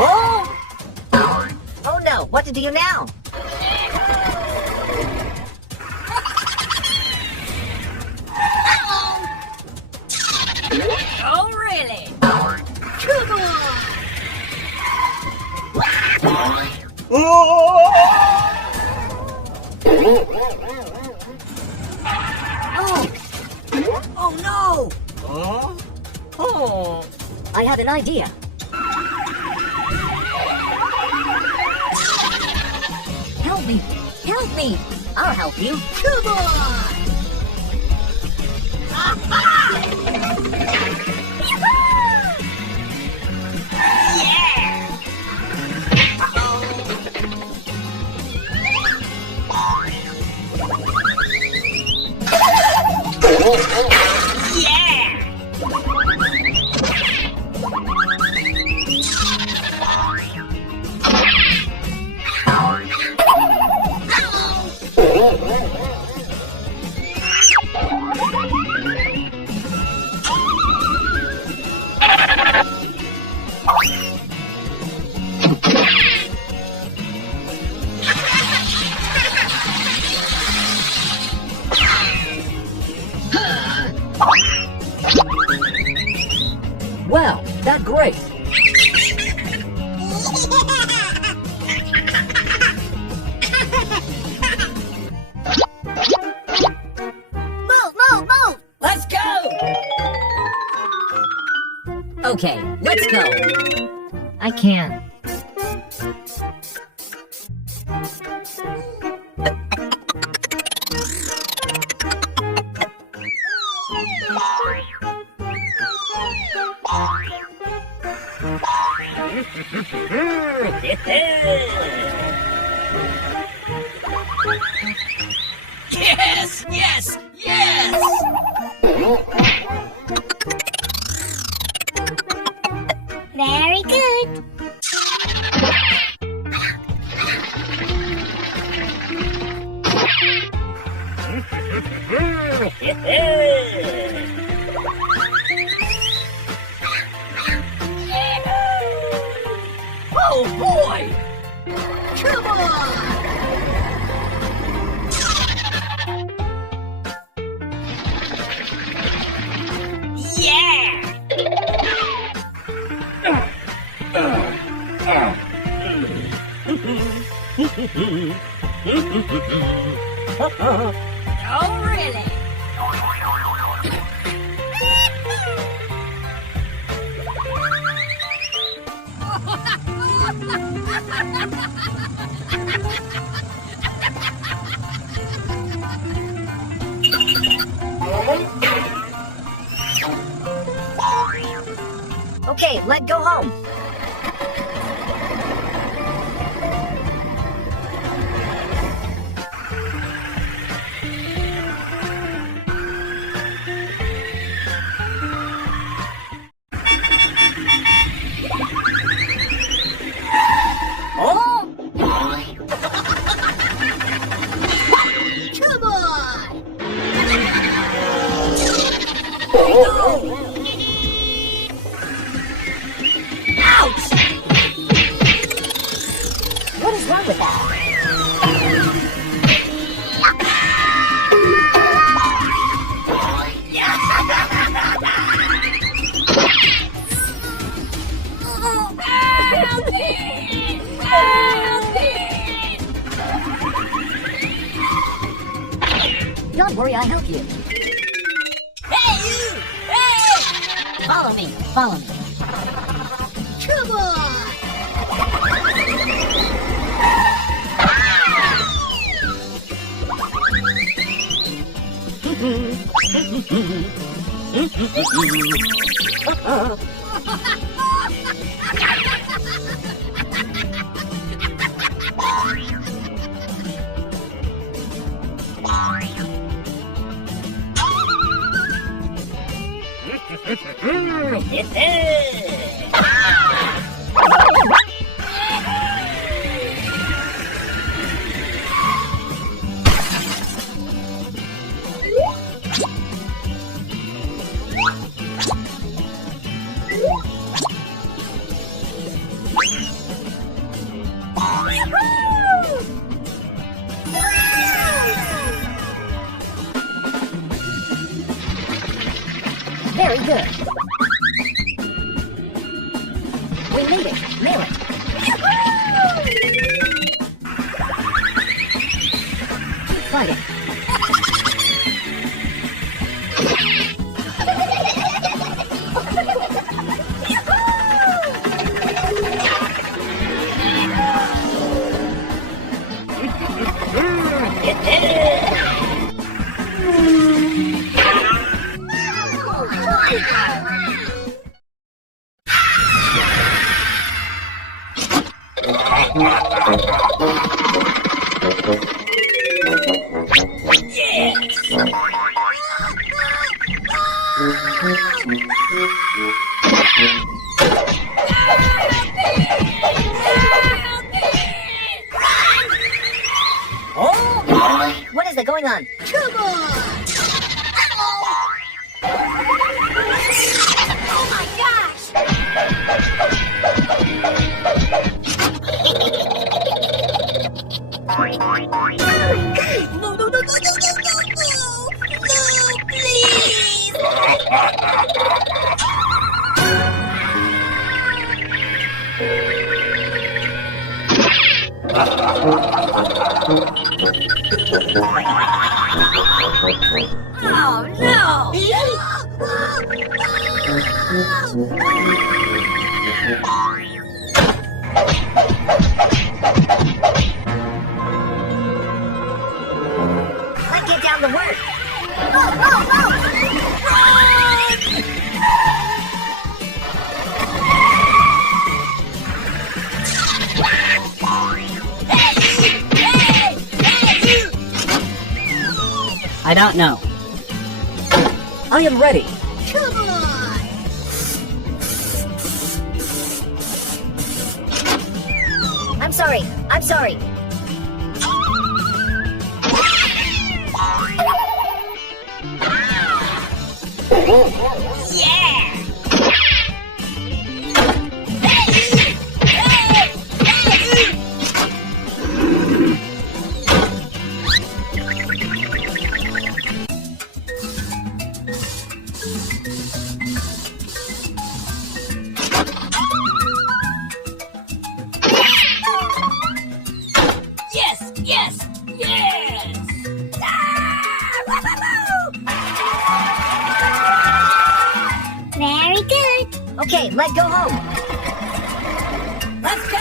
Oh! Oh no, what to do now? Oh, really? Come on! Oh! Oh no! Oh, I have an idea. Help me! Help me! I'll help you. Come on! Wow, that's great. Move, move, move! Let's go! Okay, let's go. I can't. Yes, yes, yes! Very good. Oh boy! Come on! Yeah! Oh, really? Okay, let's go home. Oh! Come on! Oh! Ouch! What is wrong with that? Help me! Help me! Don't worry, I'll help you. Hey, you! Hey! Follow me, follow me. Come on! good. We made it. Nail it. Keep fighting. Oh! What is going on? Trouble! Oh my gosh! No, no, no, no, no, no, no, no! No, please! Oh no! Let's get down to work. I don't know. I am ready. Come on! I'm sorry. I'm sorry. Yeah! Yes! Yes! Yes! Very good. Okay, let's go home. Let's go!